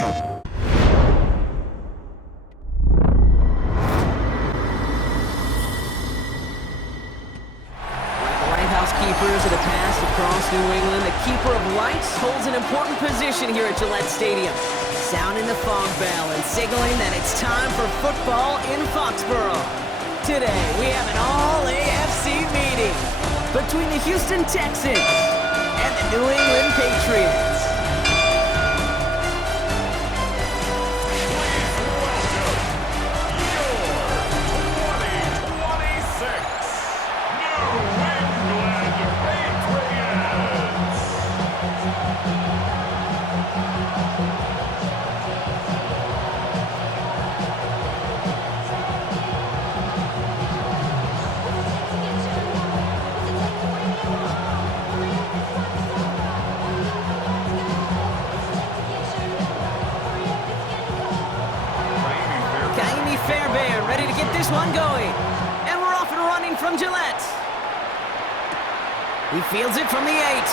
Keepers that have passed across New England. The keeper of lights holds an important position here at Gillette Stadium, sounding the fog bell and signaling that it's time for football in Foxborough. Today, we have an all-AFC meeting between the Houston Texans and the New England Patriots. Ready to get this one going. And we're off and running from Gillette. He fields it from the 8.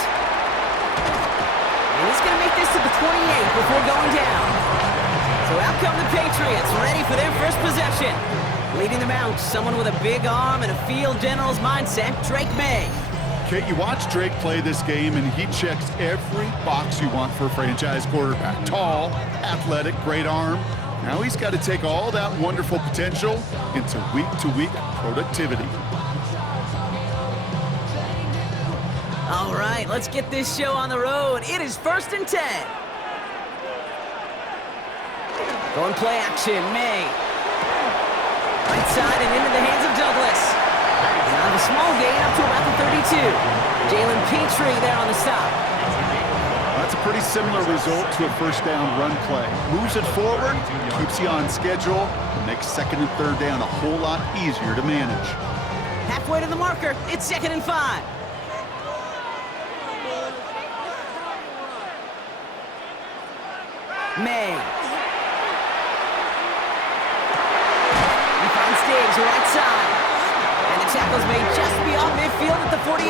And he's going to make this to the 28 before going down. So out come the Patriots, ready for their first possession. Leading them out, someone with a big arm and a field general's mindset, Drake May. Kate, you watch Drake play this game, and he checks every box you want for a franchise quarterback. Tall, athletic, great arm. Now he's got to take all that wonderful potential into week-to-week productivity. All right, let's get this show on the road. It is 1st and 10. Going play action, May. Right side and into the hands of Douglas. Now the small gain up to about the 32. Jalen Petrie there on the stop. That's a pretty similar result to a first down run play. Moves it forward, keeps you on schedule, and makes 2nd and 3rd down a whole lot easier to manage. Halfway to the marker, it's 2nd and 5. May. He finds Diggs right side. And the tackle's made just beyond midfield at the 48.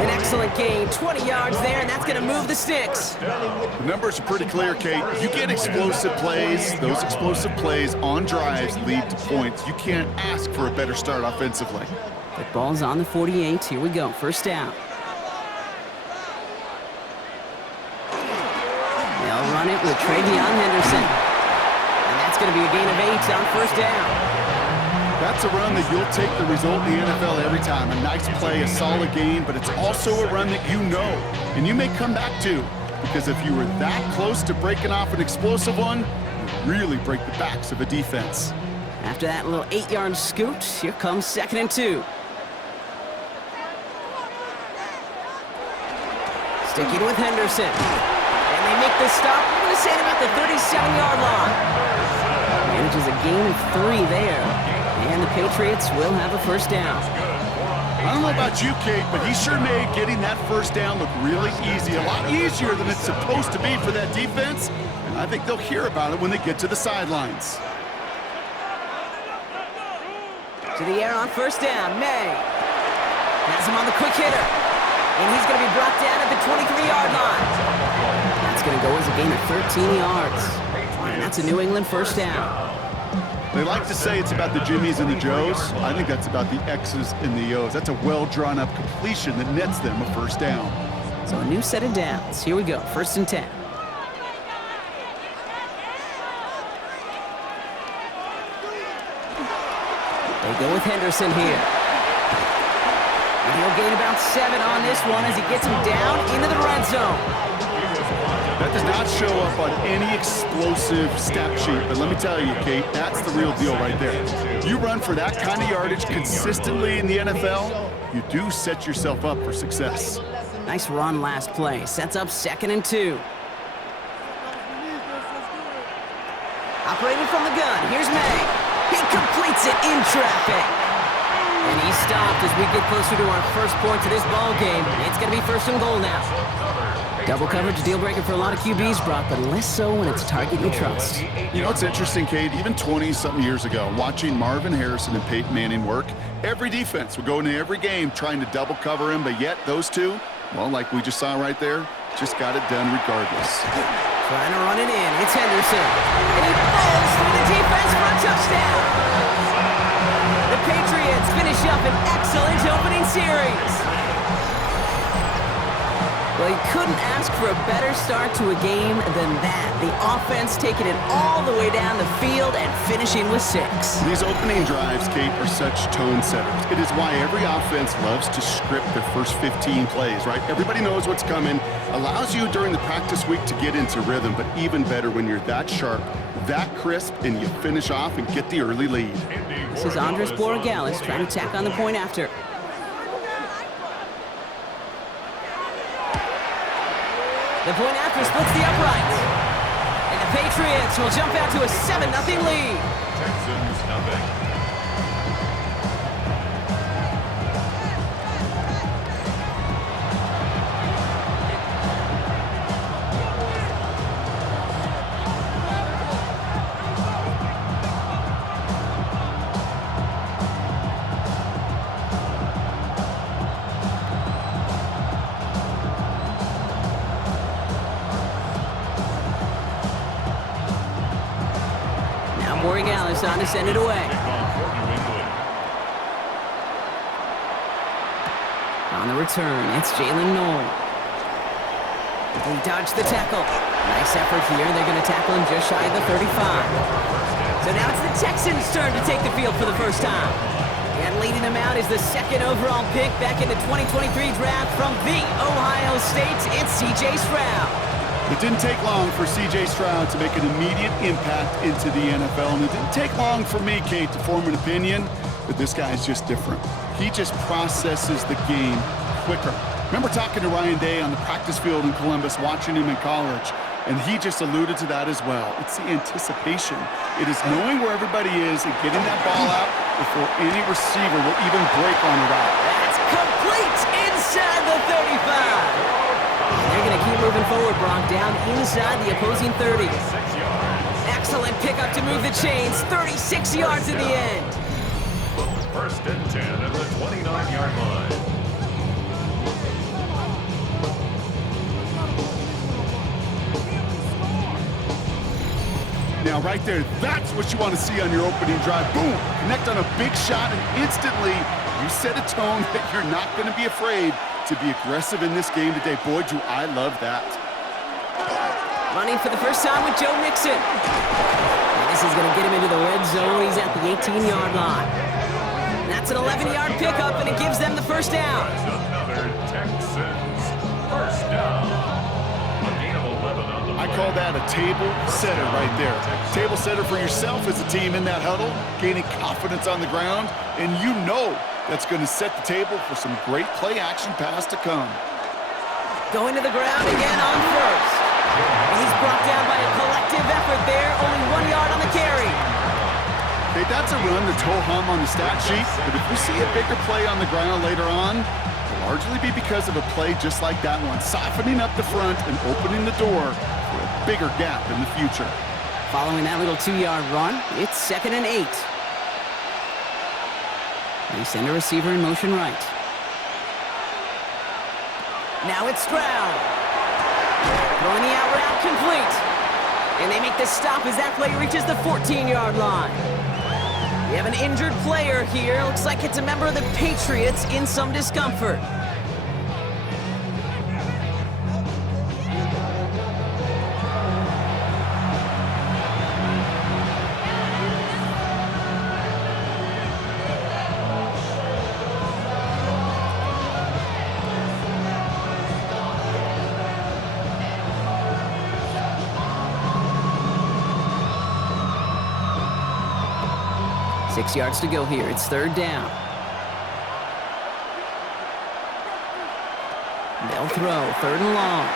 An excellent gain, 20 yards there, and that's going to move the sticks. The numbers are pretty clear, Kate. You get explosive plays. Those explosive plays on drives lead to points. You can't ask for a better start offensively. The ball's on the 48. Here we go, 1st down. They'll run it with Travion Henderson. And that's going to be a gain of 8 on 1st down. That's a run that you'll take the result in the NFL every time. A nice play, a solid gain, but it's also a run that you know, and you may come back to, because if you were that close to breaking off an explosive one, you really break the backs of a defense. After that little 8-yard scoot, here comes 2nd and 2. Sticking with Henderson. And they make the stop, I'm going to say at about the 37-yard line. Manages a gain of 3 there. And the Patriots will have a 1st down. I don't know about you, Kate, but he sure made getting that 1st down look really easy. A lot easier than it's supposed to be for that defense. And I think they'll hear about it when they get to the sidelines. To the air on 1st down, May. Has him on the quick hitter. And he's going to be brought down at the 23-yard line. That's going to go as a gain of 13 yards. And that's a New England 1st down. They like to say it's about the Jimmies and the Joes. I think that's about the X's and the O's. That's a well-drawn-up completion that nets them a 1st down. So a new set of downs. Here we go, 1st and 10. They go with Henderson here. And he'll gain about 7 on this one as he gets him down into the red zone. That does not show up on any explosive stat sheet, but let me tell you, Kate, that's the real deal right there. You run for that kind of yardage consistently in the NFL, you do set yourself up for success. Nice run last play. Sets up 2nd and 2. Operating from the gun, here's May. He completes it in traffic. And he's stopped as we get closer to our first point to this ball game. It's going to be 1st and goal now. Double coverage, deal breaker for a lot of QBs, Brock, but less so when it's a target you trust. You know, it's interesting, Kate, even 20-something years ago, watching Marvin Harrison and Peyton Manning work, every defense would go into every game trying to double cover him, but yet those two, well, like we just saw right there, just got it done regardless. Trying to run it It's Henderson. And he falls through the defense for a touchdown. The Patriots finish up an excellent opening series. Well, you couldn't ask for a better start to a game than that. The offense taking it all the way down the field and finishing with 6. These opening drives, Kate, are such tone setters. It is why every offense loves to script their first 15 plays, right? Everybody knows what's coming. Allows you during the practice week to get into rhythm, but even better when you're that sharp, that crisp, and you finish off and get the early lead. This is Andres Borregales trying to tack on the point after. The point after splits the uprights. And the Patriots will jump out to a 7-0 lead. Texans nothing. Borregales on to send it away. On the return, it's Jalen Noel. He dodged the tackle. Nice effort here. They're going to tackle him just shy of the 35. So now it's the Texans' turn to take the field for the first time. And leading them out is the 2nd overall pick back in the 2023 draft from the Ohio State. It's C.J. Stroud. It didn't take long for C.J. Stroud to make an immediate impact into the NFL, and it didn't take long for me, Kate, to form an opinion, but this guy's just different. He just processes the game quicker. Remember talking to Ryan Day on the practice field in Columbus, watching him in college, and he just alluded to that as well. It's the anticipation. It is knowing where everybody is and getting that ball out before any receiver will even break on the route. That's complete inside the 35. They're going to keep moving forward, Brock, down inside the opposing 30. Excellent pickup to move the chains. 36 yards in the end. First and 10 at the 29-yard line. Now, right there, that's what you want to see on your opening drive. Boom! Connect on a big shot, and instantly you set a tone that you're not going to be afraid to be aggressive in this game today. Boy, do I love that. Running for the first time with Joe Mixon. And this is going to get him into the red zone. He's at the 18-yard line. That's an 11-yard pickup, and it gives them the first down. Another Texans first down. A gain of 11 on the play. I call that a table setter right there. Table setter for yourself as a team in that huddle, gaining confidence on the ground, and you know that's going to set the table for some great play-action pass to come. Going to the ground again on first. And he's brought down by a collective effort there. Only 1 yard on the carry. Okay, that's a run that's ho-hum on the stat sheet, but if we see a bigger play on the ground later on, it'll largely be because of a play just like that one, softening up the front and opening the door for a bigger gap in the future. Following that little 2-yard run, it's 2nd and 8. They send a receiver in motion right. Now it's Stroud. Throwing the out route complete. And they make the stop as that play reaches the 14-yard line. We have an injured player here. Looks like it's a member of the Patriots in some discomfort. Six yards to go here. It's 3rd down. They'll throw. 3rd and long.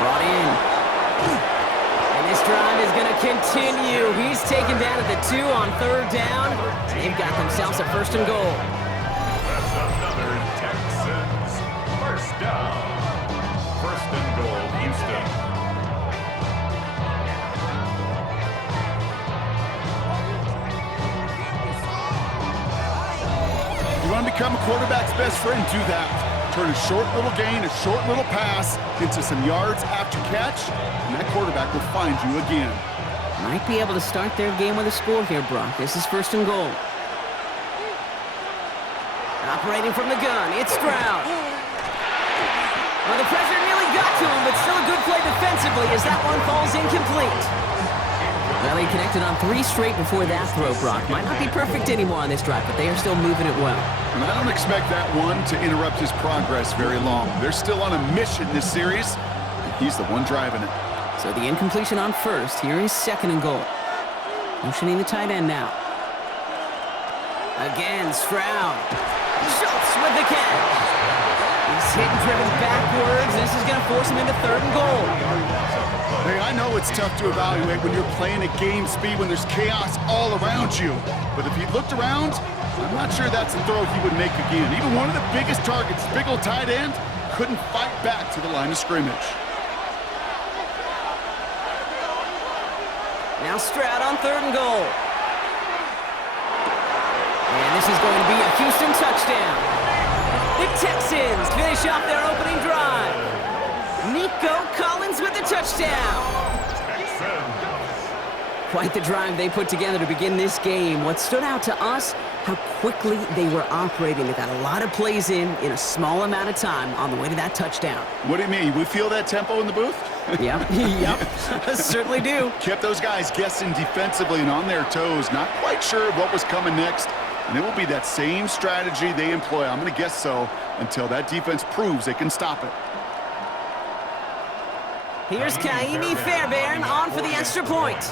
Brought in. And this drive is going to continue. He's taken down at the 2 on 3rd down. They've got themselves a 1st and goal. That's another Texans first down. 1st and goal, Houston. You want to become a quarterback's best friend, do that. Turn a short little gain, a short little pass into some yards after catch, and that quarterback will find you again. Might be able to start their game with a score here, Brock. This is 1st and goal. Operating from the gun, it's Stroud. Well, the pressure nearly got to him, but still a good play defensively as that one falls incomplete. Well, he connected on 3 straight before that throw, Brock. Might not be perfect anymore on this drive, but they are still moving it well. And I don't expect that one to interrupt his progress very long. They're still on a mission this series, and he's the one driving it. So the incompletion on 1st. Here is 2nd and goal. Motioning the tight end now. Again, Stroud. Schultz with the catch. He's hit and driven backwards. This is going to force him into 3rd and goal. Hey, I know it's tough to evaluate when you're playing at game speed when there's chaos all around you. But if he looked around, I'm not sure that's a throw he would make again. Even one of the biggest targets, big old tight end, couldn't fight back to the line of scrimmage. Now Stroud on 3rd and goal. And this is going to be a Houston touchdown. The Texans finish off their opening drive. Nico Collins with the touchdown. Quite the drive they put together to begin this game. What stood out to us, how quickly they were operating. They got a lot of plays in a small amount of time on the way to that touchdown. What do you mean? We feel that tempo in the booth? Yep, yep, certainly do. Kept those guys guessing defensively and on their toes, not quite sure what was coming next. And it will be that same strategy they employ, I'm going to guess so, until that defense proves they can stop it. Here's Kaimi Fairbairn on for the extra point.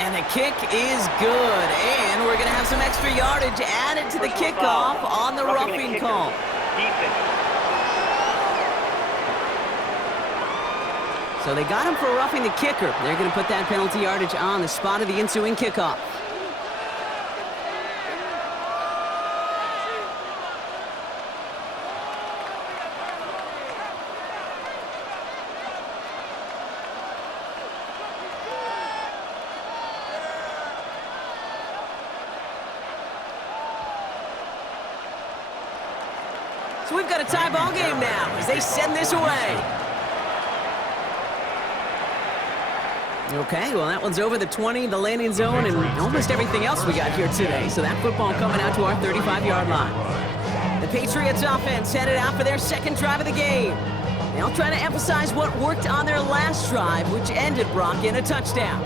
And the kick is good. And we're going to have some extra yardage added to the kickoff on the roughing call. So they got him for roughing the kicker. They're going to put that penalty yardage on the spot of the ensuing kickoff. So we've got a tie ball game now as they send this away. Okay, well, that one's over the 20, the landing zone, and almost everything else we got here today. So that football coming out to our 35-yard line. The Patriots offense headed out for their 2nd drive of the game. They'll try to emphasize what worked on their last drive, which ended, Brock, in a touchdown.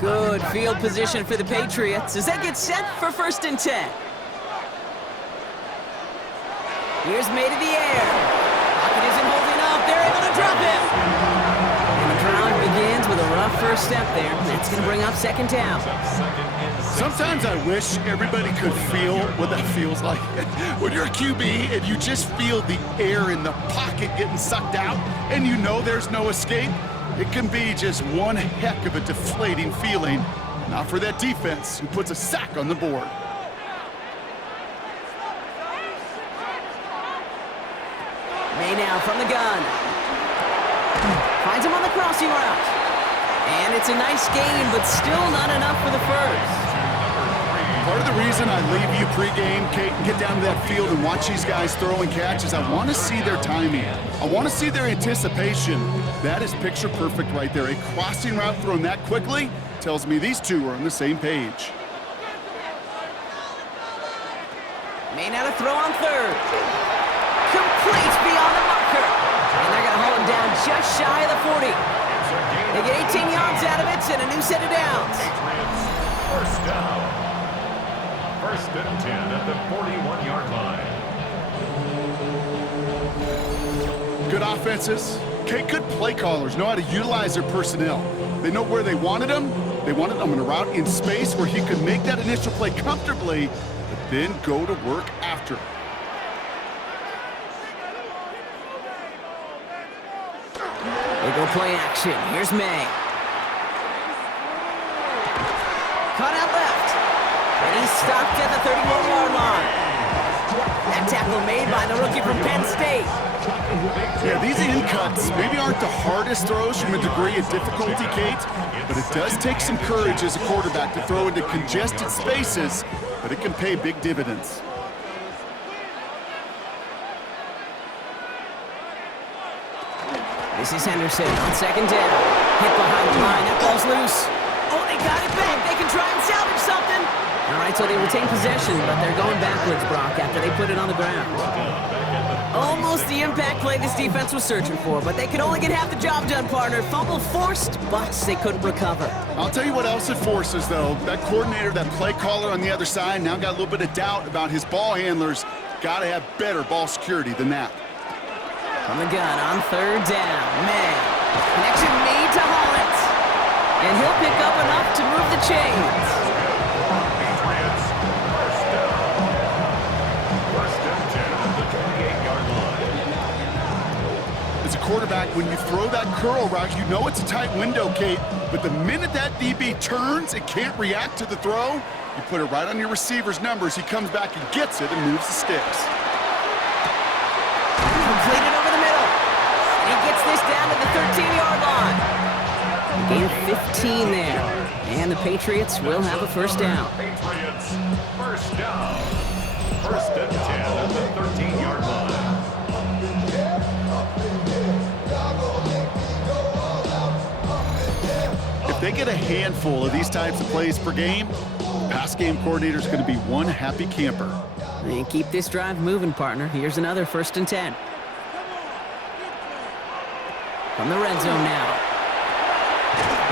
Good field position for the Patriots as they get set for 1st and 10. Here's May to the air. Pocket isn't holding up. They're able to drop him. And the drive begins with a rough first step there. That's going to bring up 2nd down. Sometimes I wish everybody could feel what that feels like. When you're a QB and you just feel the air in the pocket getting sucked out and you know there's no escape, it can be just one heck of a deflating feeling. Not for that defense who puts a sack on the board. May now from the gun. Finds him on the crossing route. And it's a nice gain, but still not enough for the 1st. Part of the reason I leave you pregame, Kate, and get down to that field and watch these guys throw and catch is I want to see their timing. I want to see their anticipation. That is picture perfect right there. A crossing route thrown that quickly tells me these two are on the same page. May now to throw on 3rd. Complete beyond the marker. And they're going to hold him down just shy of the 40. They get 18 yards out of it and a new set of downs. First down. 1st and 10 at the 41-yard line. Good offenses. Okay, good play callers know how to utilize their personnel. They know where they wanted them. They wanted them in a route in space where he could make that initial play comfortably, but then go to work after. They go play action. Here's May. Cut out left. And he's stopped at the 31-yard line. That tackle made by the rookie from Penn State. Yeah, these in cuts maybe aren't the hardest throws from a degree of difficulty, Kate, but it does take some courage as a quarterback to throw into congested spaces, but it can pay big dividends. This is Henderson on second down. Hit behind the line. That ball's loose. Oh, they got it back. They can try and salvage something. All right, so they retain possession, but they're going backwards, Brock, after they put it on the ground. Almost the impact play this defense was searching for, but they could only get half the job done, partner. Fumble forced, but they couldn't recover. I'll tell you what else it forces, though. That coordinator, that play caller on the other side, now got a little bit of doubt about his ball handlers. Got to have better ball security than that. From the gun on third down. Man. Connection made to Hollins. And he'll pick up enough to move the chains. Patriots, first down. First and 10 at the 28-yard line. As a quarterback, when you throw that curl route, you know it's a tight window, Kate. But the minute that DB turns and can't react to the throw, you put it right on your receiver's numbers. He comes back and gets it and moves the sticks. Completed over the middle. And he gets this down to the 13-yard line. Gain of 15 there. And the Patriots will have a first down. Patriots, first down. First and 10 at the 13-yard line. If they get a handful of these types of plays per game, pass game coordinator is going to be one happy camper. And keep this drive moving, partner. Here's another first and 10. From the red zone now.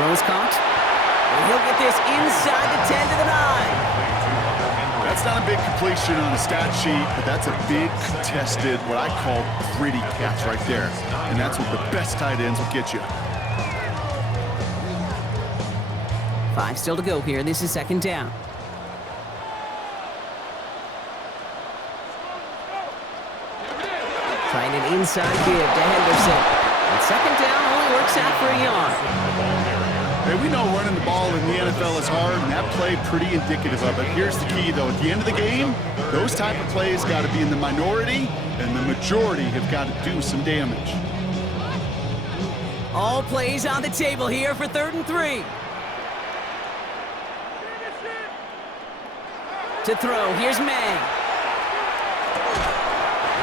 Rose caught. And he'll get this inside the 10 to the 9. That's not a big completion on a stat sheet, but that's a big contested, what I call gritty catch right there. And that's what the best tight ends will get you. 5 still to go here. This is second down. Trying an inside give to Henderson. And second down only works out for a yard. Hey, we know running the ball in the NFL is hard, and that play pretty indicative of it. Here's the key, though. At the end of the game, those type of plays got to be in the minority, and the majority have got to do some damage. All plays on the table here for 3rd and 3. To throw, here's May.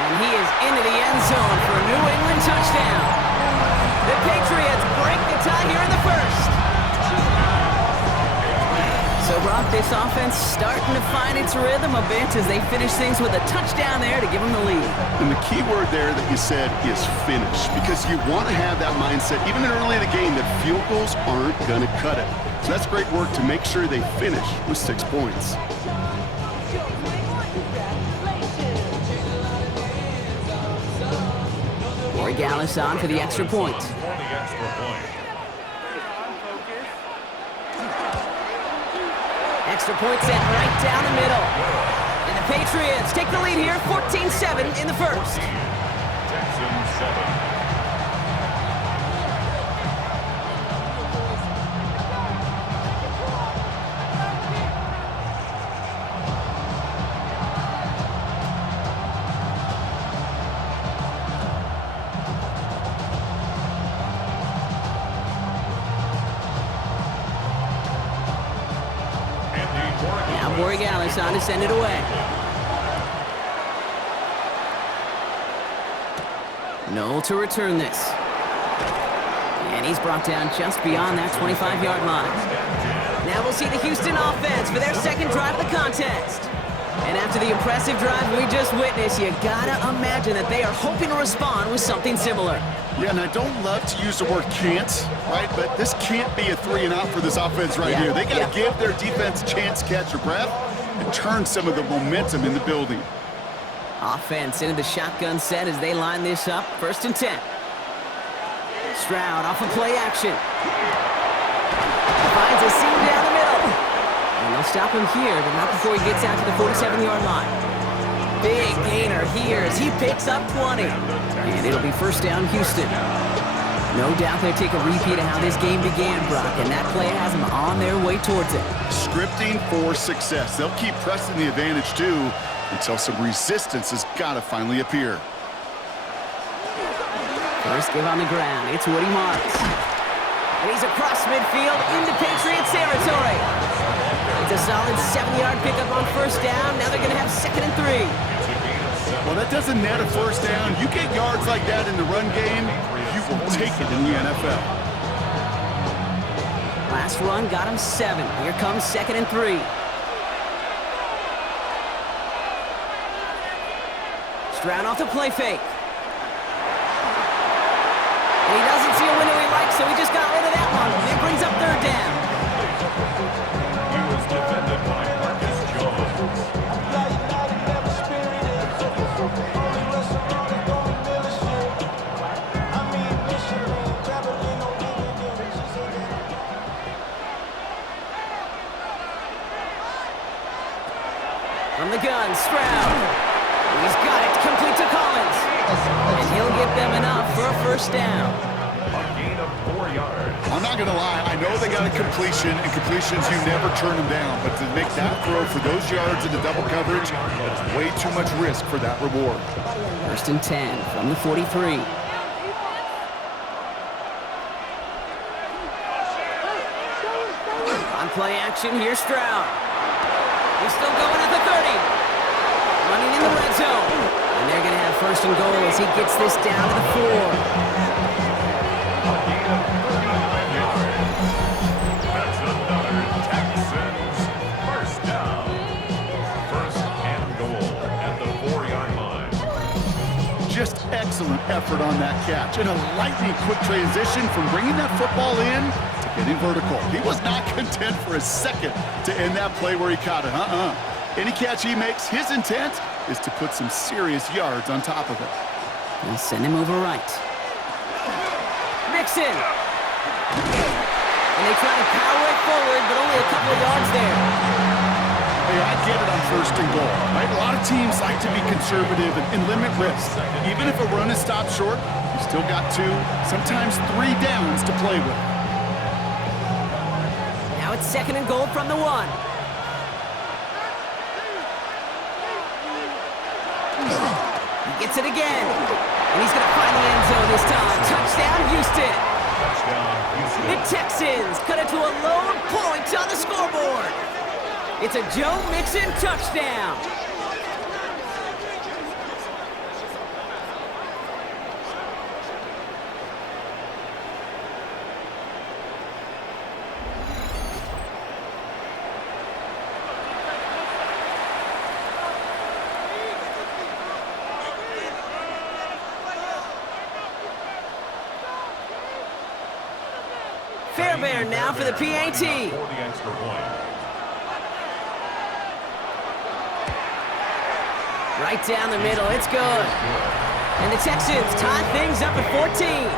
And he is into the end zone for a New England touchdown. The Patriots break the tie here in the first. So, Brock, this offense starting to find its rhythm a bit as they finish things with a touchdown there to give them the lead. And the key word there that you said is finish, because you want to have that mindset, even early in the game, that field goals aren't going to cut it. So that's great work to make sure they finish with 6 points. Gallus on for the extra point. Extra point set right down the middle. And the Patriots take the lead here, 14-7 in the first. Texans 7. Gallus on to send it away. Noel to return this. And he's brought down just beyond that 25-yard line. Now we'll see the Houston offense for their second drive of the contest. And after the impressive drive we just witnessed, you gotta imagine that they are hoping to respond with something similar. Yeah, and I don't love to use the word can't, right? But this can't be a 3 and out for this offense right here. They got to give their defense a chance to catch their breath and turn some of the momentum in the building. Offense into the shotgun set as they line this up. 1st and 10. Stroud off of play action. Finds a seam down the middle. And they'll stop him here, but not before he gets out to the 47-yard line. Big gainer here as he picks up 20. And it'll be first down Houston. No doubt they'll take a repeat of how this game began, Brock, and that play has them on their way towards it. Scripting for success. They'll keep pressing the advantage, too, until some resistance has got to finally appear. First give on the ground. It's Woody Marks. And he's across midfield into Patriots territory. It's a solid 7-yard pickup on first down. Now they're going to have 2nd and 3. Well, that doesn't net a first down. You get yards like that in the run game, you will take it in the NFL. Last run got him 7. Here comes 2nd and 3. Stroud off the play fake. And he doesn't see a window he likes, so he just got rid of that one. And it brings up 3rd down. He was defended by Marcus Jones. From the gun, Stroud. He's got it, complete to Collins. And he'll get them enough for a first down. A gain of 4 yards. I'm not going to lie. I know they got a completion, and completions, you never turn them down. But to make that throw for those yards into double coverage, that's way too much risk for that reward. 1st and 10 from the 43. On play action, here's Stroud. He's still going at the 30. Running in the red zone. And they're going to have 1st and goal as he gets this down to the 4. A gain of 39 yards. That's another Texans first down. 1st and goal at the 4-yard line. Just excellent effort on that catch. And a lightning quick transition from bringing that football in to getting vertical. He was not content for a second to end that play where he caught it. Any catch he makes, his intent is to put some serious yards on top of it. And send him over right. Mixon. And they try to power it forward, but only a couple of yards there. Hey, I get it on 1st and goal, right? A lot of teams like to be conservative and limit risk. Even if a run is stopped short, you still got 2, sometimes 3 downs to play with. Now it's 2nd and goal from the 1. He gets it again. And he's going to find the end zone this time. Touchdown, Houston. The Texans cut it to a lone point on the scoreboard. It's a Joe Mixon touchdown. Fairbairn now for the PAT. For the extra point. Right down the middle, it's good. And the Texans tie things up at 14.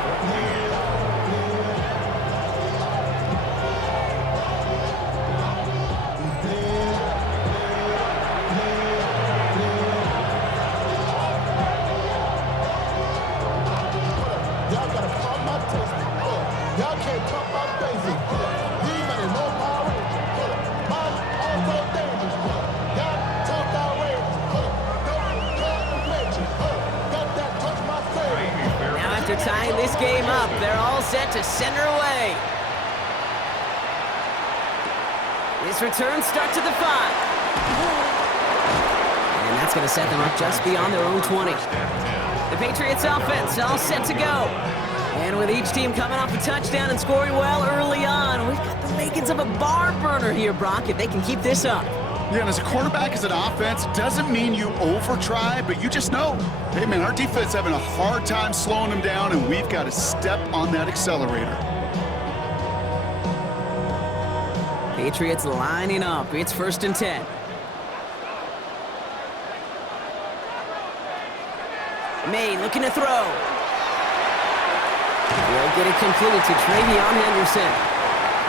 After tying this game up, they're all set to send her away. This return starts at the 5. And that's going to set them up just beyond their own 20. The Patriots offense all set to go. And with each team coming off a touchdown and scoring well early on, we've got the makings of a barn burner here, Brock, if they can keep this up. Yeah, and as a quarterback, as an offense, doesn't mean you over-try, but you just know, hey, man, our defense having a hard time slowing them down, and we've got to step on that accelerator. Patriots lining up. It's 1st and 10. May looking to throw. Will get it completed to Travion Henderson.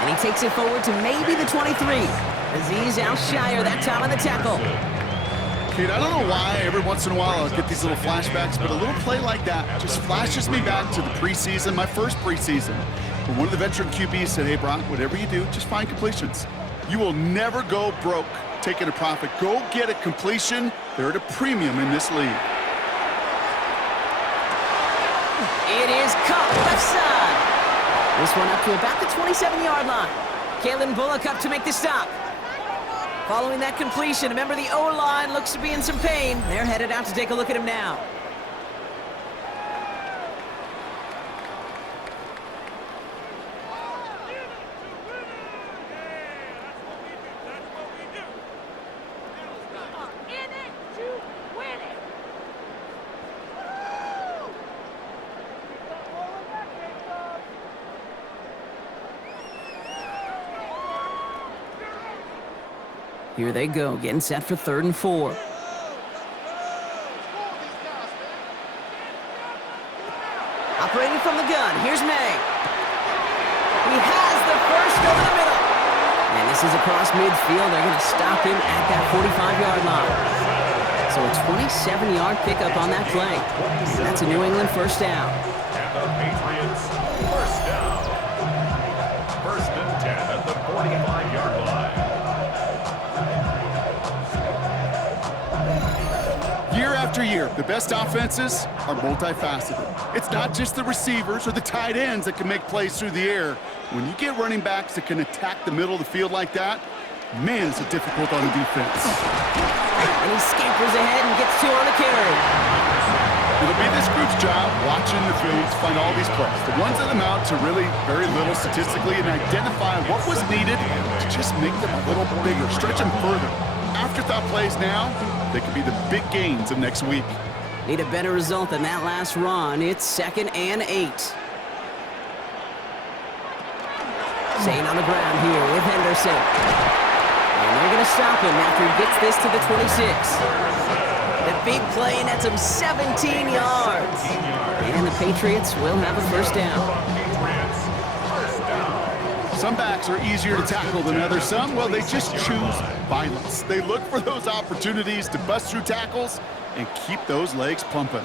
And he takes it forward to maybe the 23. Aziz Al-Shire that time on the tackle. Kid, I don't know why every once in a while I'll get these little flashbacks, but a little play like that just flashes me back to the preseason, my first preseason, when one of the veteran QBs said, hey, Brock, whatever you do, just find completions. You will never go broke taking a profit. Go get a completion. They're at a premium in this league. It is caught left side. This one up to about the 27-yard line. Kalen Bullock up to make the stop. Following that completion, remember the O-line looks to be in some pain. They're headed out to take a look at him now. Here they go, getting set for 3rd and 4. Operating from the gun, here's May. He has the first over the middle. And this is across midfield. They're going to stop him at that 45-yard line. So a 27-yard pickup on that play. That's a New England first down. And the Patriots first down. 1st and 10 at the 45-yard line. Year after year, the best offenses are multifaceted. It's not just the receivers or the tight ends that can make plays through the air. When you get running backs that can attack the middle of the field like that, man, is it difficult on the defense. And he scampers ahead and gets 2 on the carry. It'll be this group's job watching the film to find all these plays. The ones that amount to really very little statistically and identify what was needed to just make them a little bigger, stretch them further. Afterthought plays now, they could be the big gains of next week. Need a better result than that last run. It's 2nd and 8. Staying on the ground here with Henderson. And they're going to stop him after he gets this to the 26. The big play, and that's him 17 yards. And the Patriots will have a first down. Some backs are easier to tackle than others. Some, well, they just choose violence. They look for those opportunities to bust through tackles and keep those legs pumping.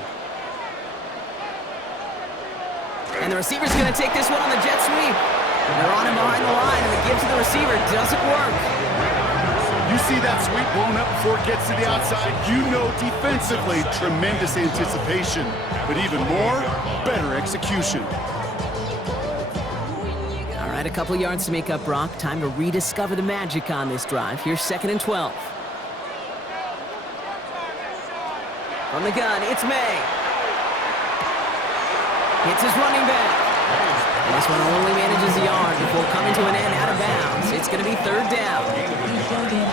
And the receiver's going to take this one on the jet sweep. They're on him behind the line, and the give to the receiver doesn't work. You see that sweep blown up before it gets to the outside, you know defensively, tremendous anticipation. But even more, better execution. All right, a couple yards to make up, Brock. Time to rediscover the magic on this drive. Here's 2nd and 12. From the gun, it's May. Hits his running back. And this one only manages a yard before coming to an end out of bounds. It's going to be 3rd down.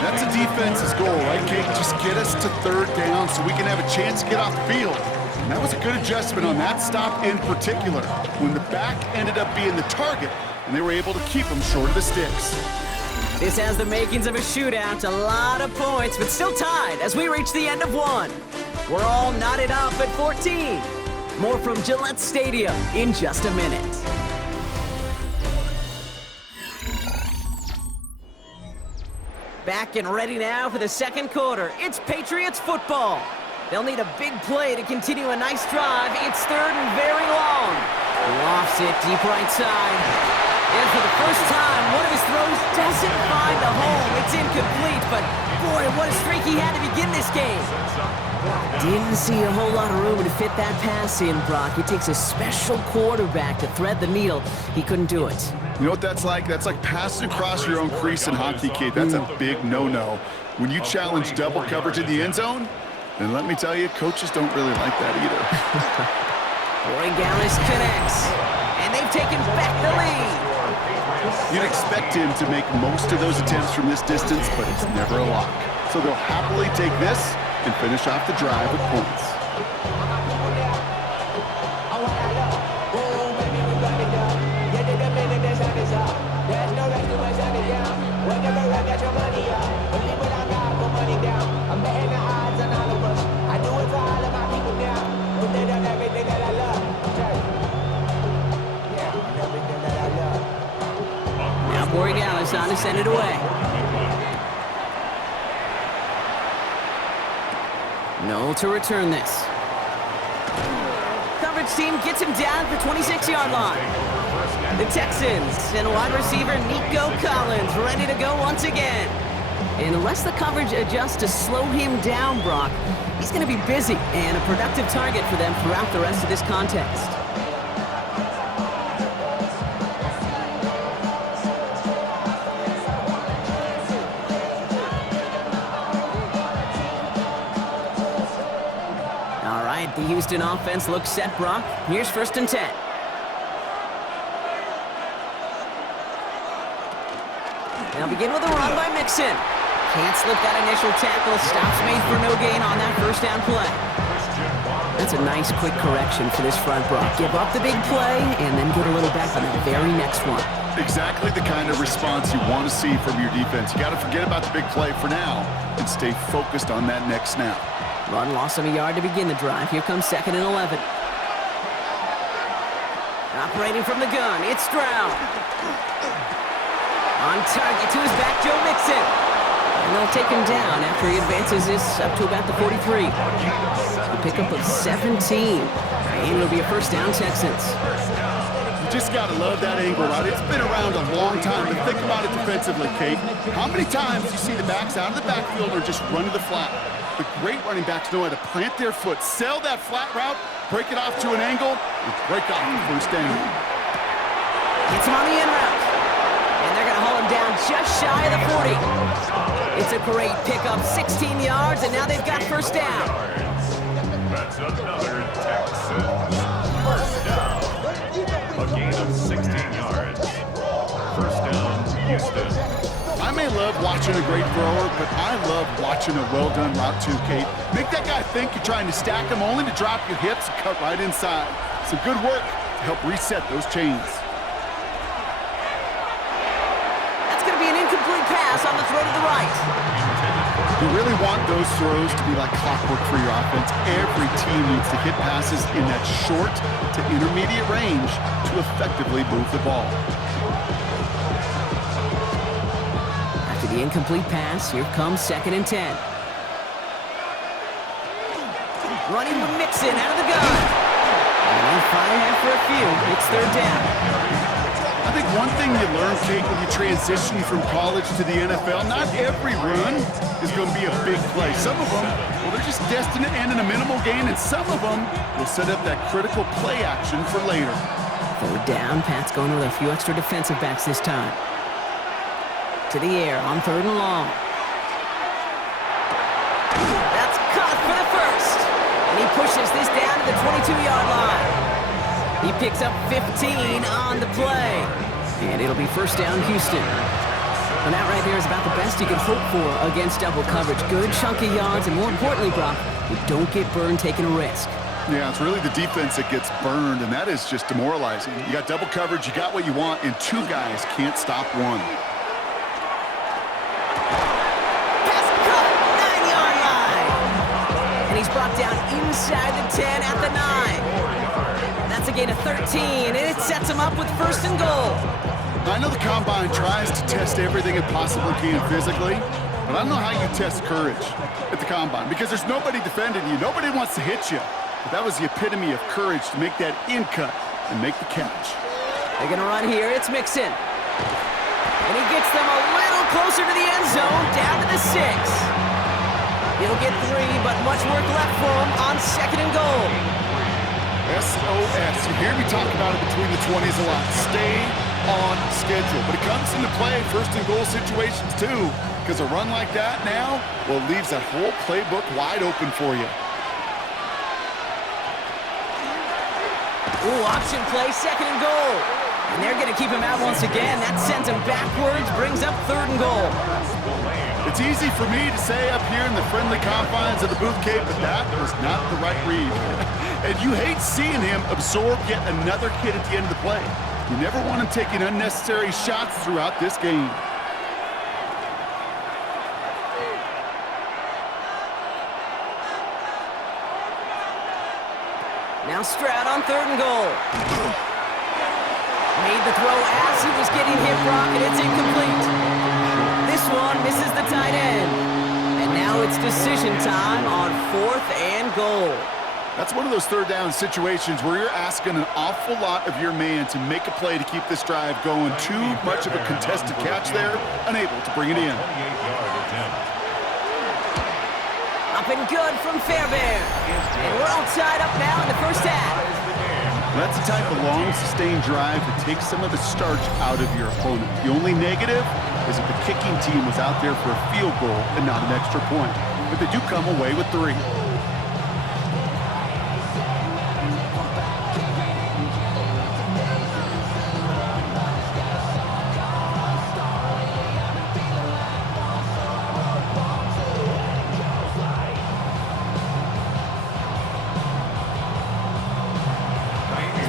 That's a defense's goal, right, Kate? Just get us to 3rd down so we can have a chance to get off the field. And that was a good adjustment on that stop in particular, when the back ended up being the target, and they were able to keep him short of the sticks. This has the makings of a shootout. A lot of points, but still tied as we reach the end of one. We're all knotted up at 14. More from Gillette Stadium in just a minute. Back and ready now for the 2nd quarter. It's Patriots football. They'll need a big play to continue a nice drive. It's 3rd and very long. Lofts it deep right side. And for the first time, one of his throws doesn't find the home. It's incomplete, but boy, what a streak he had to begin this game. Didn't see a whole lot of room to fit that pass in, Brock. It takes a special quarterback to thread the needle. He couldn't do it. You know what that's like? That's like passing across your own crease in hockey, Kate. That's a big no-no. When you challenge double coverage in the end zone, then let me tell you, coaches don't really like that either. Boregalis connects, and they've taken back the lead. You'd expect him to make most of those attempts from this distance, but it's never a lock. So they'll happily take this and finish off the drive with points. Now Boregalis on to send it away. No to return this. Coverage coverage team gets him down at the 26-yard line. The Texans and wide receiver Nico Collins ready to go once again. And unless the coverage adjusts to slow him down, Brock, he's going to be busy and a productive target for them throughout the rest of this contest. All right, the Houston offense looks set, Brock. Here's 1st and 10. They'll begin with a run by Mixon. Can't slip that initial tackle. Stops made for no gain on that 1st down play. That's a nice quick correction for this front, Brock. Give up the big play and then get a little back on that very next one. Exactly the kind of response you want to see from your defense. You got to forget about the big play for now and stay focused on that next snap. Run loss of a yard to begin the drive. Here comes 2nd and 11. Operating from the gun, it's Stroud. On target to his back, Joe Mixon. And they'll take him down after he advances this up to about the 43. A pickup of 17. And it'll be a 1st down, Texans. You just got to love that angle, right? It's been around a long time, but think about it defensively, Kate. How many times you see the backs out of the backfield or just run to the flat? The great running backs know how to plant their foot, sell that flat route, break it off to an angle, and break off the 1st down. Gets him on the in route. And they're going to haul him down just shy of the 40. It's a great pickup, 16 yards, and now they've got 1st down. That's another Texan 1st down. A gain of 16 yards. 1st down, Houston. I may love watching a great thrower, but I love watching a well-done route too, Kate. Make that guy think you're trying to stack him only to drop your hips and cut right inside. Some good work to help reset those chains. Pass on the throw to the right. You really want those throws to be like clockwork for your offense. Every team needs to hit passes in that short to intermediate range to effectively move the ball. After the incomplete pass, here comes 2nd and 10. Running with Mixon out of the gun. And they'll fire for a few. It's 3rd down. I think one thing you learn, Kate, when you transition from college to the NFL, not every run is going to be a big play. Some of them, well, they're just destined to end in a minimal gain, and some of them will set up that critical play action for later. 3rd down, Pat's going with a few extra defensive backs this time. To the air on 3rd and long. That's caught for the 1st. And he pushes this down to the 22-yard line. He picks up 15 on the play. And it'll be 1st down, Houston. And that right there is about the best you can hope for against double coverage. Good chunky yards, and more importantly, Brock, you don't get burned taking a risk. Yeah, it's really the defense that gets burned, and that is just demoralizing. You got double coverage, you got what you want, and 2 guys can't stop one. Pass cut, 9-yard line. And he's brought down inside the 10 at the 9. That's a gain of 13, and it sets him up with 1st and goal. I know the Combine tries to test everything it possibly can physically, but I don't know how you test courage at the Combine because there's nobody defending you. Nobody wants to hit you. But that was the epitome of courage to make that in cut and make the catch. They're going to run here. It's Mixon. And he gets them a little closer to the end zone, down to the 6. He'll get 3, but much work left for him on 2nd and goal. SOS. You hear me talk about it between the 20s a lot. Stay on schedule. But it comes into play 1st and goal situations too, because a run like that now, well, leaves that whole playbook wide open for you. Ooh, option play, 2nd and goal. And they're going to keep him out once again. That sends him backwards, brings up 3rd and goal. It's easy for me to say up here in the friendly confines of the booth, Kate, but that was not the right read. And you hate seeing him absorb yet another hit at the end of the play. You never want him taking unnecessary shots throughout this game. Now Stroud on 3rd and goal. Made the throw as he was getting hit, Brock, and it's incomplete. This one misses the tight end. And now it's decision time on 4th and goal. That's one of those third down situations where you're asking an awful lot of your man to make a play to keep this drive going. Too much of a contested catch there, unable to bring it in. Up and good from Fairbairn. And we're all tied up now in the first half. That's the type of long, sustained drive that takes some of the starch out of your opponent. The only negative is that the kicking team was out there for a field goal and not an extra point. But they do come away with 3.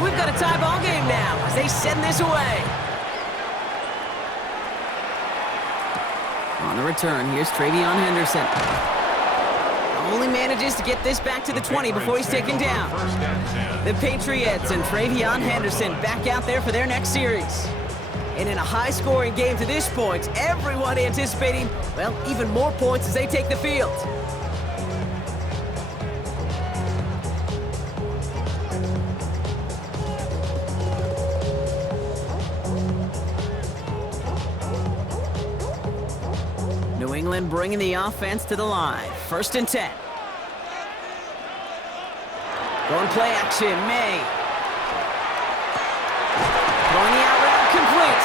We've got a tie ball game now as they send this away. On the return, here's Travion Henderson. Only manages to get this back to the 20 before he's taken down. The Patriots and Travion Henderson back out there for their next series. And in a high-scoring game to this point, everyone anticipating, well, even more points as they take the field. New England bringing the offense to the line. 1st and 10. Going play action, May. Throwing the out route complete.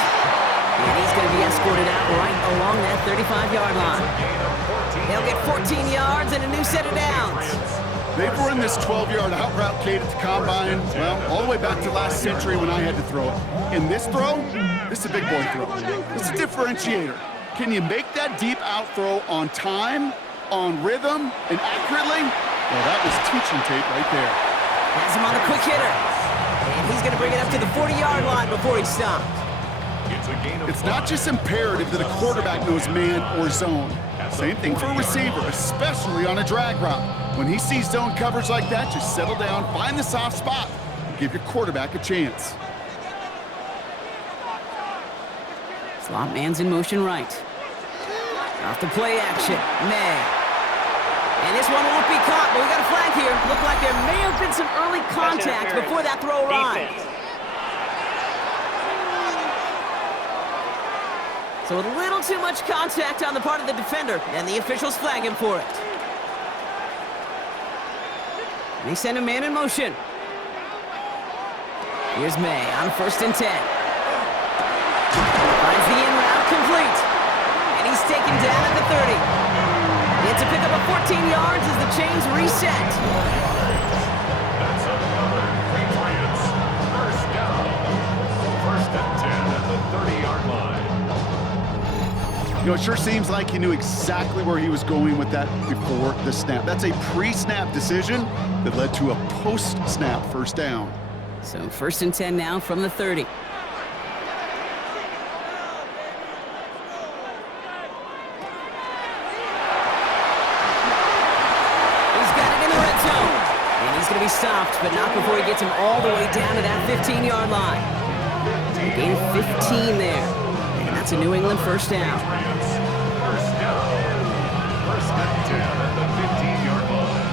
And he's going to be escorted out right along that 35-yard line. They'll get 14 yards and a new set of downs. They've run this 12-yard out route, Kate, at the combine, well, all the way back to last century when I had to throw it. In this throw, this is a big boy throw. It's a differentiator. Can you make that deep out throw on time, on rhythm, and accurately? Well, that was teaching tape right there. Has him on a quick hitter. And he's going to bring it up to the 40-yard line before he's stopped. It's not just imperative that a quarterback knows man or zone. Same thing for a receiver, especially on a drag route. When he sees zone coverage like that, just settle down, find the soft spot, and give your quarterback a chance. Slot man's in motion right. Off the play action, May. And this one won't be caught, but we got a flag here. Looked like there may have been some early contact before that throw arrived. So a little too much contact on the part of the defender, and the officials flag him for it. And they send a man in motion. Here's May on 1st and 10. Finds the in route complete. And he's taken down at the 30. It's a pickup of 14 yards as the chains reset. That's another Patriots first down. 1st and 10 at the 30-yard line. You know, it sure seems like he knew exactly where he was going with that before the snap. That's a pre-snap decision that led to a post-snap first down. So 1st and 10 now from the 30. Going to be stopped, but not before he gets him all the way down to that 15-yard line. Gain of 15 there, and that's a New England first down. First down. 1st and 10 at the 15-yard line.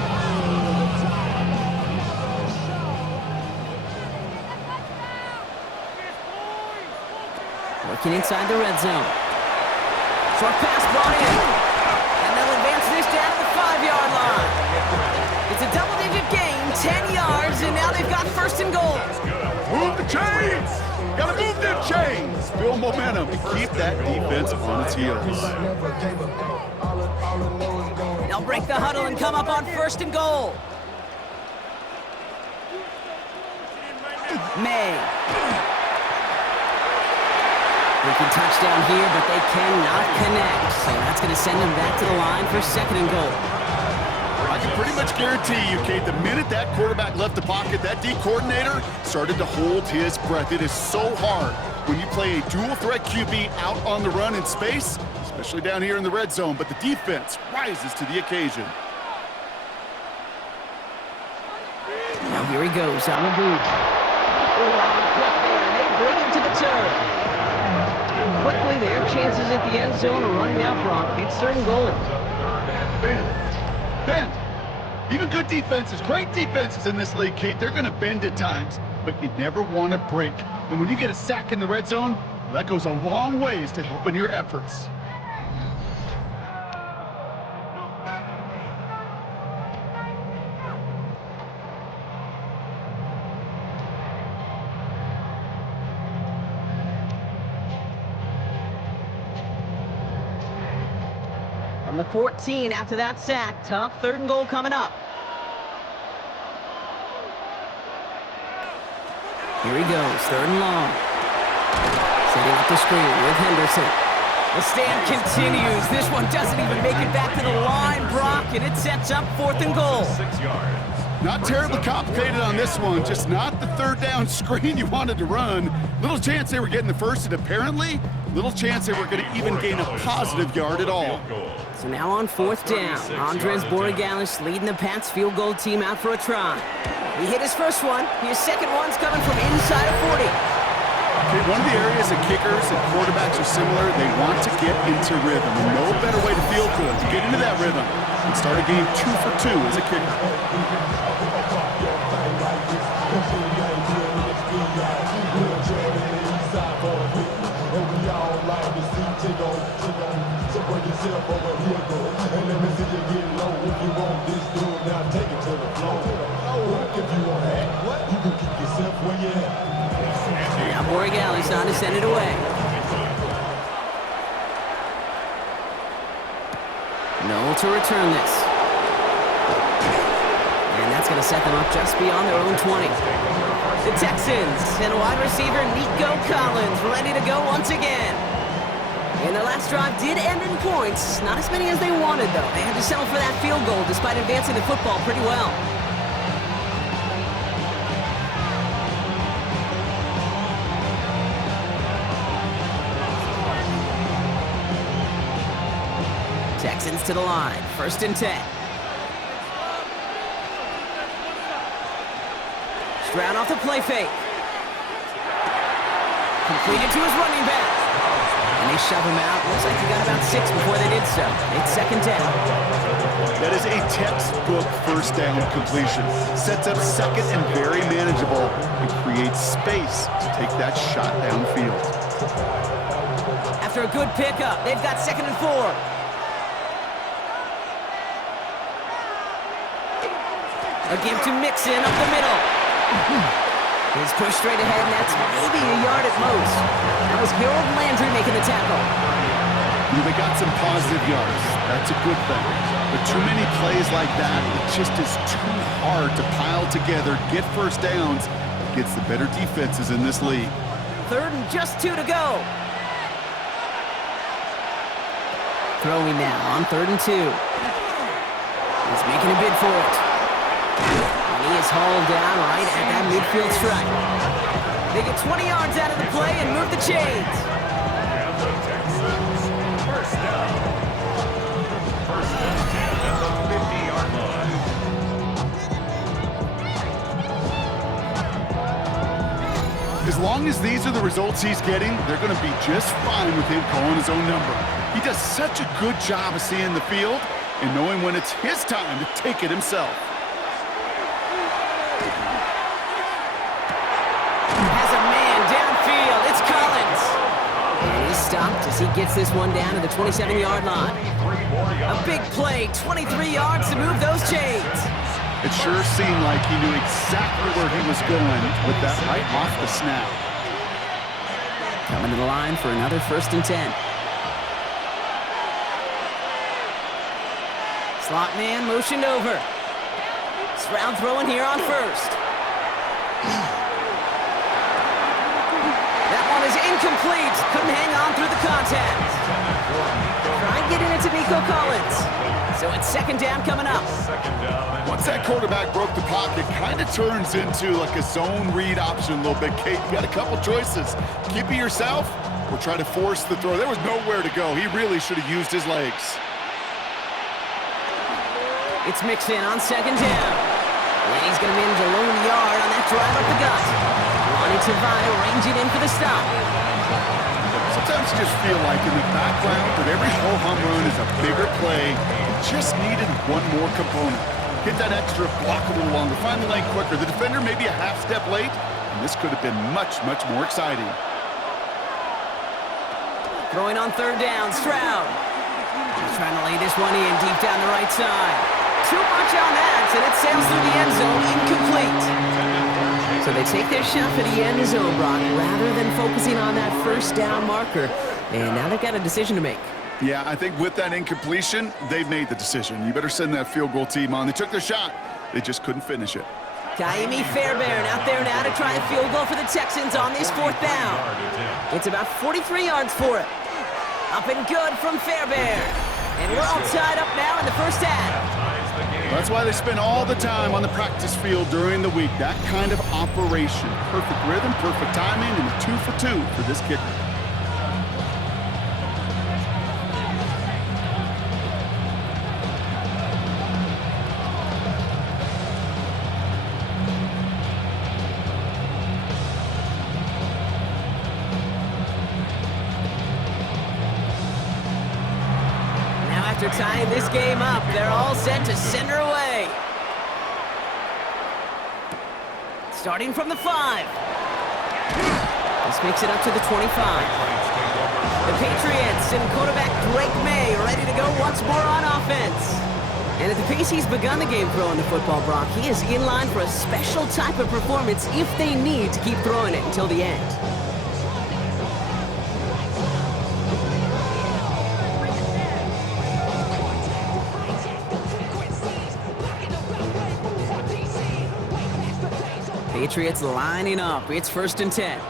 Working inside the red zone. Short pass brought in, and they'll advance this down to the 5-yard line. It's a double-digit gain, 10 yards, and now they've got 1st and goal. Move the chains! Gotta move them chains! Build momentum and keep that defense on its heels. They'll break the huddle and come up on 1st and goal. May. They can touchdown here, but they cannot connect. So that's going to send them back to the line for 2nd and goal. I can pretty much guarantee you, Kate, the minute that quarterback left the pocket, that D coordinator started to hold his breath. It is so hard when you play a dual-threat QB out on the run in space, especially down here in the red zone, but the defense rises to the occasion. Now here he goes on the boot. They bring him to the turn. Quickly, their chances at the end zone are running out for on 3rd and goal. Ben. Even good defenses, great defenses in this league, Kate, they're going to bend at times, but you never want to break. And when you get a sack in the red zone, well, that goes a long ways to helping your efforts. From the 14 after that sack, tough 3rd and goal coming up. Here he goes, 3rd and long. Setting up the screen with Henderson. The stand continues. This one doesn't even make it back to the line, Brock, and it sets up 4th and goal. 6 yards. Not terribly complicated on this one, just not the 3rd down screen you wanted to run. Little chance they were getting the first, and apparently, little chance they were going to even gain a positive yard at all. So now on 4th down, Andres Borregalis leading the Pats field goal team out for a try. He hit his first one. His second one's coming from inside of 40. Okay, one of the areas that kickers and quarterbacks are similar, they want to get into rhythm. And no better way to feel good to get into that rhythm and start a game 2 for 2 as a kicker. Now Borregalis on to send it away. No to return this. And that's going to set them up just beyond their own 20. The Texans and wide receiver Nico Collins ready to go once again. And their last drive did end in points. Not as many as they wanted, though. They had to settle for that field goal despite advancing the football pretty well. Texans to the line. 1st and 10. Stroud off the play fake. Completed to his running back. And they shove him out. Looks like he got about 6 before they did so. It's 2nd down. That is a textbook 1st down completion. Sets up 2nd and very manageable and creates space to take that shot downfield. After a good pickup, they've got 2nd and 4. A give to Mixon up the middle. He's pushed straight ahead, and that's maybe a yard at most. That was Harold Landry making the tackle. They got some positive yards. That's a good thing. But too many plays like that, it just is too hard to pile together, get 1st downs, against the better defenses in this league. 3rd and just 2 to go. Throwing now on 3rd and 2. He's making a bid for it. And he is hauled down right at that midfield stripe. They get 20 yards out of the play and move the chains. And the Texans, 1st down. 1st and 10 at the 50-yard line. As long as these are the results he's getting, they're going to be just fine with him calling his own number. He does such a good job of seeing the field and knowing when it's his time to take it himself. Has a man downfield. It's Collins. And he's stopped as he gets this one down to the 27-yard line. A big play, 23 yards to move those chains. It sure seemed like he knew exactly where he was going with that right off the snap. Coming to the line for another 1st and 10. Slot man motioned over. Stroud throwing here on 1st. That one is incomplete. Couldn't hang on through the contact. Trying getting it to Nico Collins. So it's 2nd down coming up. Once that quarterback broke the pocket, kind of turns into like a zone read option a little bit. Kate, you got a couple choices. Keep it yourself or try to force the throw. There was nowhere to go. He really should have used his legs. It's Mixon on 2nd down. And he's going to manage a lone yard on that drive up the gut. Lonnie Tavai ranging in for the stop. Sometimes you just feel like in the background that every ho-hum run is a bigger play. It just needed one more component. Hit that extra block a little longer. Find the lane quicker. The defender may be a half step late, and this could have been much, much more exciting. Throwing on third down, Stroud. He's trying to lay this one in deep down the right side. Too much on that, and it sails through the end zone, incomplete. So they take their shot for the end zone, Brock, rather than focusing on that first down marker. And now they've got a decision to make. Yeah, I think with that incompletion, they've made the decision. You better send that field goal team on. They took their shot. They just couldn't finish it. Kaimi Fairbairn out there now to try a field goal for the Texans on this fourth down. It's about 43 yards for it. Up and good from Fairbairn. And we're all tied up now in the first half. That's why they spend all the time on the practice field during the week. That kind of operation. Perfect rhythm, perfect timing, and a 2 for 2 for this kicker. After tying this game up, they're all set to send her away. Starting from the 5. This makes it up to the 25. The Patriots and quarterback Drake May ready to go once more on offense. And at the pace he's begun the game throwing the football, Brock, he is in line for a special type of performance if they need to keep throwing it until the end. Patriots lining up. It's 1st and 10.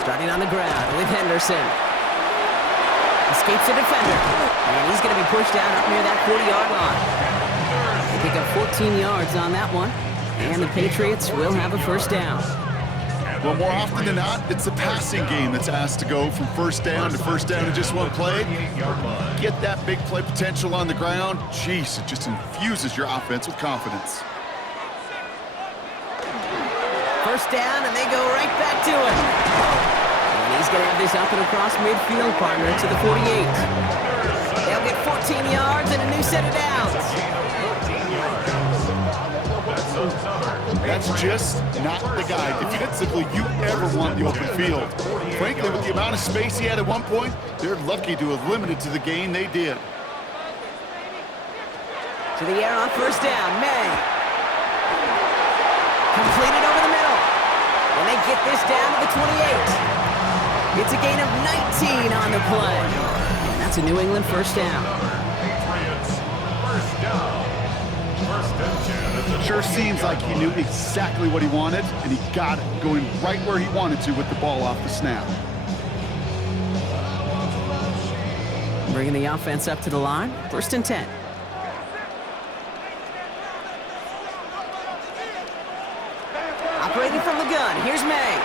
Starting on the ground with Henderson. Escapes the defender. And he's going to be pushed out up near that 40-yard line. They pick up 14 yards on that one. And the Patriots will have a first down. Well, more often than not, it's the passing game that's asked to go from first down to first down in just one play. Get that big play potential on the ground. Jeez, it just infuses your offense with confidence. First down, and they go right back to it. And he's going to have this up and across midfield, partner, to the 48. They'll get 14 yards and a new set of downs. That's just not the guy defensively you ever want the open field. Frankly, with the amount of space he had at one point, they're lucky to have limited to the gain they did. To the air on first down, May. Completed over the middle. And they get this down to the 28. It's a gain of 19 on the play. And that's a New England first down. Patriots, first down. First and 10. Sure seems like he knew exactly what he wanted, and he got it, going right where he wanted to with the ball off the snap. Bringing the offense up to the line. 1st and 10. Operating from the gun. Here's May.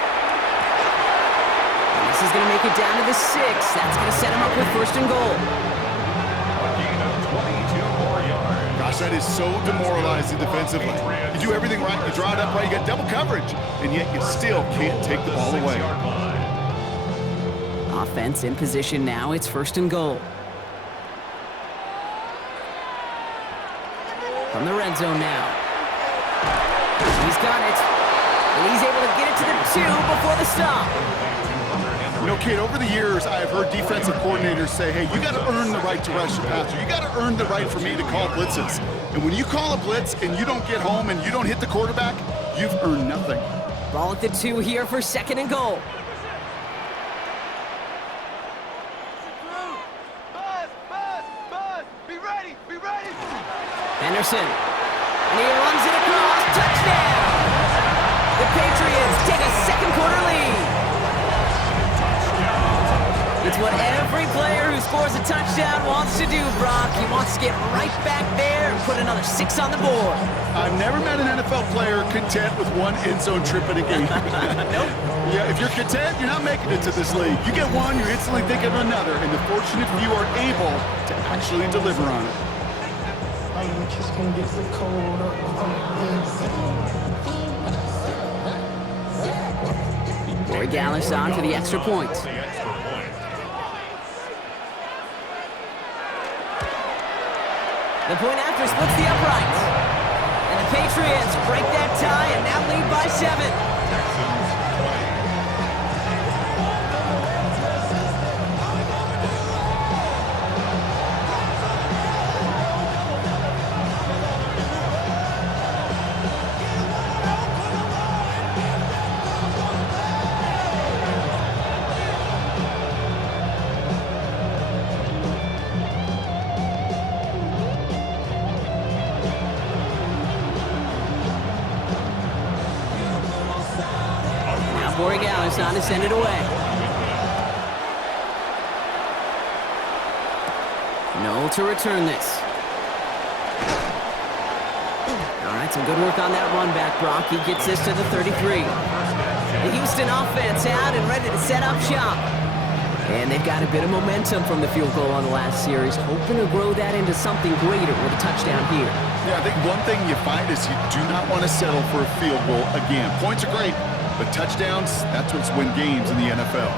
And this is going to make it down to the 6. That's going to set him up with 1st and goal. Gosh, that is so demoralizing defensively. You do everything right, you draw it up right, you get double coverage, and yet you still can't take the ball away. Offense in position now. It's 1st and goal. From the red zone now. He's got it. And he's able to get it to the 2 before the stop. You know, Kate, over the years, I have heard defensive coordinators say, hey, you got to earn the right to rush the passer. You got to earn the right for me to call blitzes. And when you call a blitz and you don't get home and you don't hit the quarterback, you've earned nothing. Ball at the 2 here for 2nd and goal. Be ready, be ready. Henderson. And he runs it across. Touchdown! The Patriots take a second quarter lead. It's what every player who scores a touchdown wants to do, Brock. He wants to get right back there and put another 6 on the board. I've never met an NFL player content with one end zone trip in a game. Nope. Yeah, if you're content, you're not making it to this league. You get one, you're instantly thinking of another, and the fortunate few are able to actually deliver on it. Roy Gallis on for the extra point. The point after splits the uprights. And the Patriots break that tie and now lead by 7. Texans 20. Borregales on to send it away. No to return this. All right, some good work on that run back, Brock. He gets this to the 33. The Houston offense out and ready to set up shop. And they've got a bit of momentum from the field goal on the last series, hoping to grow that into something greater with a touchdown here. Yeah, I think one thing you find is you do not want to settle for a field goal again. Points are great, but touchdowns, that's what's win games in the NFL.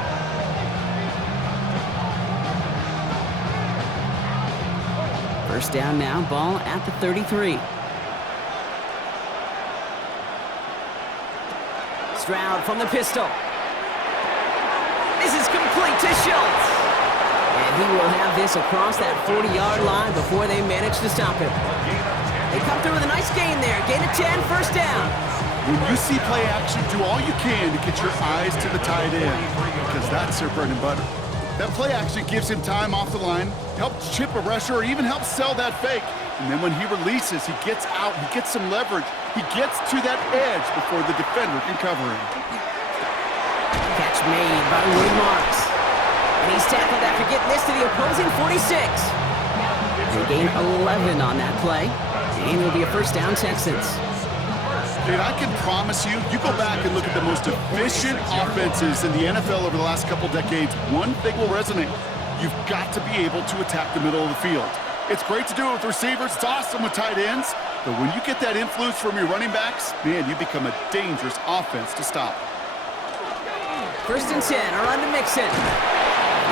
First down now, ball at the 33. Stroud from the pistol. This is complete to Schultz. And he will have this across that 40-yard line before they manage to stop him. They come through with a nice gain there. Gain of 10, first down. When you see play action, do all you can to get your eyes to the tight end, because that's their bread and butter. That play action gives him time off the line, helps chip a rusher, or even helps sell that fake. And then when he releases, he gets out, he gets some leverage. He gets to that edge before the defender can cover him. Catch made by Woody Marks. And he's tackled after getting this to the opposing 46. They gain 11 on that play. And it'll be a first down, Texans. Dude, I can promise you, you go back and look at the most efficient offenses in the NFL over the last couple decades, one thing will resonate. You've got to be able to attack the middle of the field. It's great to do it with receivers. It's awesome with tight ends. But when you get that influence from your running backs, man, you become a dangerous offense to stop. First and 10, a run to Mixon.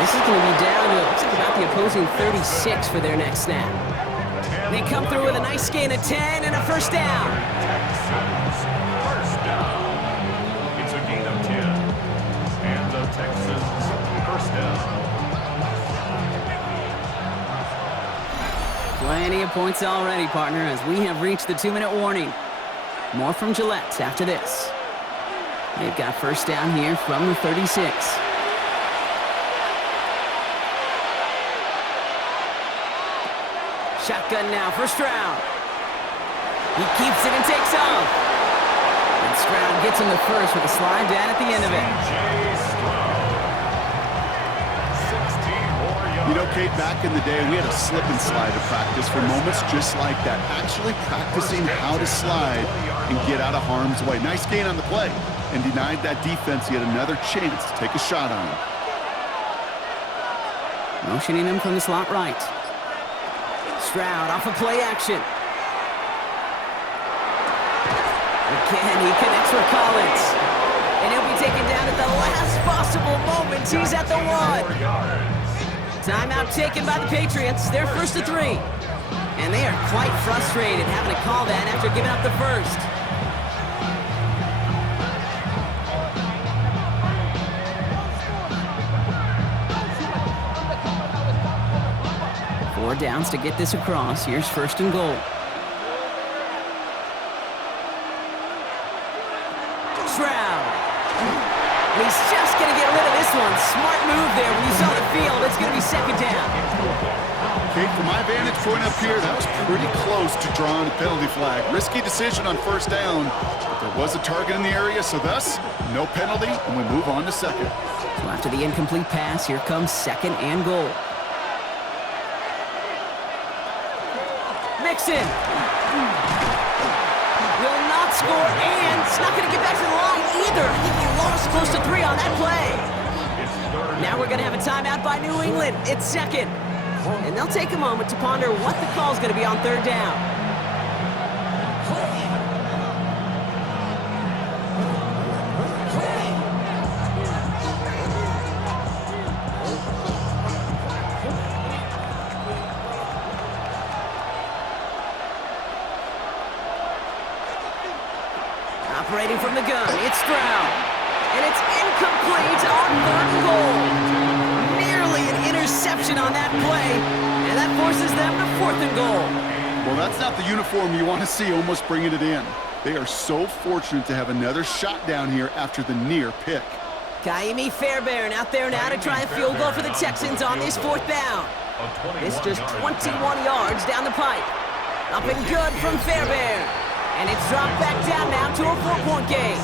This is going to be down to, looks like about the opposing 36 for their next snap. They come through with a nice gain of 10 and a first down. Texans, first down. It's a gain of 10. And the Texans, first down. Plenty of points already, partner, as we have reached the 2-minute warning. More from Gillette after this. They've got first down here from the 36. Shotgun now for Stroud. He keeps it and takes off. And Stroud gets him the first with a slide down at the end of it. You know, Kate, back in the day, we had a slip and slide to practice for moments just like that. Actually practicing how to slide and get out of harm's way. Nice gain on the play, and denied that defense yet another chance to take a shot on him. Motioning him from the slot right. Stroud off of play action. Again, he connects with Collins. And he'll be taken down at the last possible moment. He's at the 1. Timeout taken by the Patriots. They're first to 3. And they are quite frustrated having to call that after giving up the first. Four downs to get this across. Here's first and goal. Stroud. He's just going to get rid of this one. Smart move there. When you saw the field, it's going to be second down. Kate, from my vantage point up here, that was pretty close to drawing a penalty flag. Risky decision on first down, but there was a target in the area, so thus, no penalty, and we move on to second. So after the incomplete pass, here comes second and goal. Mixon will not score, and it's not going to get back to the line either. I think he lost close to 3 on that play. Now we're going to have a timeout by New England. It's second. And they'll take a moment to ponder what the call is going to be on third down. Incomplete on 3rd and goal. Nearly an interception on that play, and that forces them to 4th and goal. Well, that's not the uniform you want to see almost bringing it in. They are so fortunate to have another shot down here after the near pick. Kaimi Fairbairn out there now to try a field goal for the Texans on this 4th down. It's just 21 yards down the pipe. Up and good from Fairbairn. And it's dropped back down now to a 4-point game.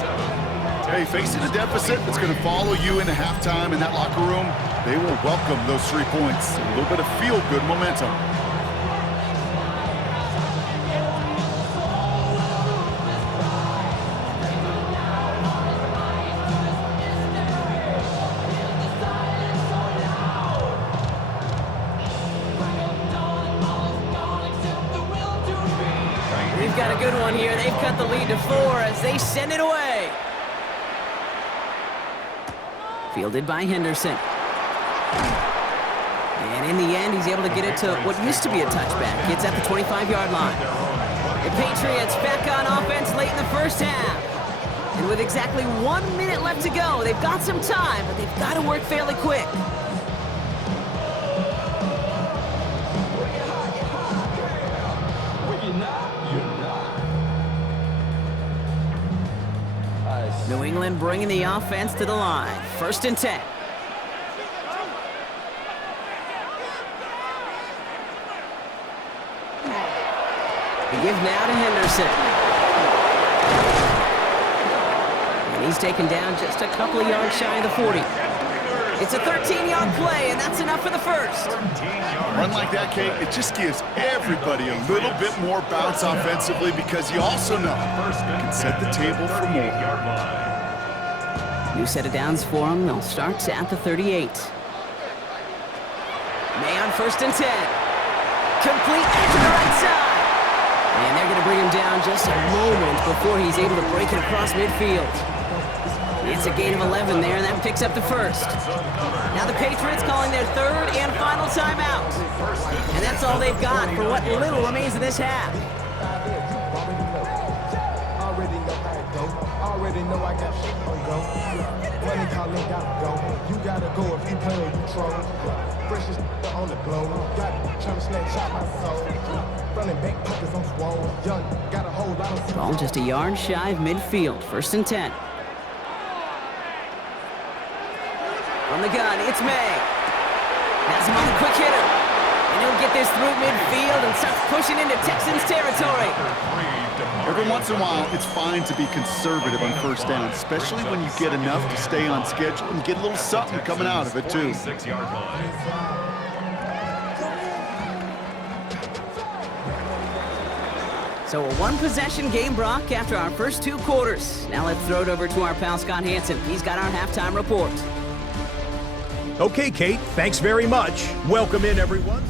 Hey, facing a deficit that's going to follow you into halftime in that locker room, they will welcome those 3 points. A little bit of feel-good momentum. We've got a good one here. They've cut the lead to 4 as they send it away. Fielded by Henderson. And in the end, he's able to get it to what used to be a touchback. It's at the 25-yard line. The Patriots back on offense late in the first half. And with exactly 1 minute left to go, they've got some time, but they've got to work fairly quick. New England bringing the offense to the line. 1st and 10. They give now to Henderson. And he's taken down just a couple of yards shy of the 40. It's a 13-yard play, and that's enough for the first. A run like that, Kate, it just gives everybody a little bit more bounce offensively because you also know you can set the table for more. New set of downs for them. They'll start at the 38. May on 1st and 10. Complete to the right side. And they're going to bring him down just a moment before he's able to break it across midfield. It's a gain of 11 there, and that picks up the first. Now the Patriots calling their 3rd and final timeout. And that's all they've got for what little remains of this half. Already know I got shit on go. Money calling, gotta go. You gotta go if you play or you troll. Freshest on the globe. Got trying to snatch out my soul. Running back pockets on swole. Young, got a whole lot of... Ball just a yard shy of midfield. 1st and 10. From the gun, it's May. Has him on the quick hitter. And he'll get this through midfield and starts pushing into Texans territory. Every once in a while, it's fine to be conservative on 1st down, especially when you get enough to stay on schedule and get a little something coming out of it, too. So a 1-possession game, Brock, after our first 2 quarters. Now let's throw it over to our pal Scott Hansen. He's got our halftime report. Okay, Kate, thanks very much. Welcome in, everyone.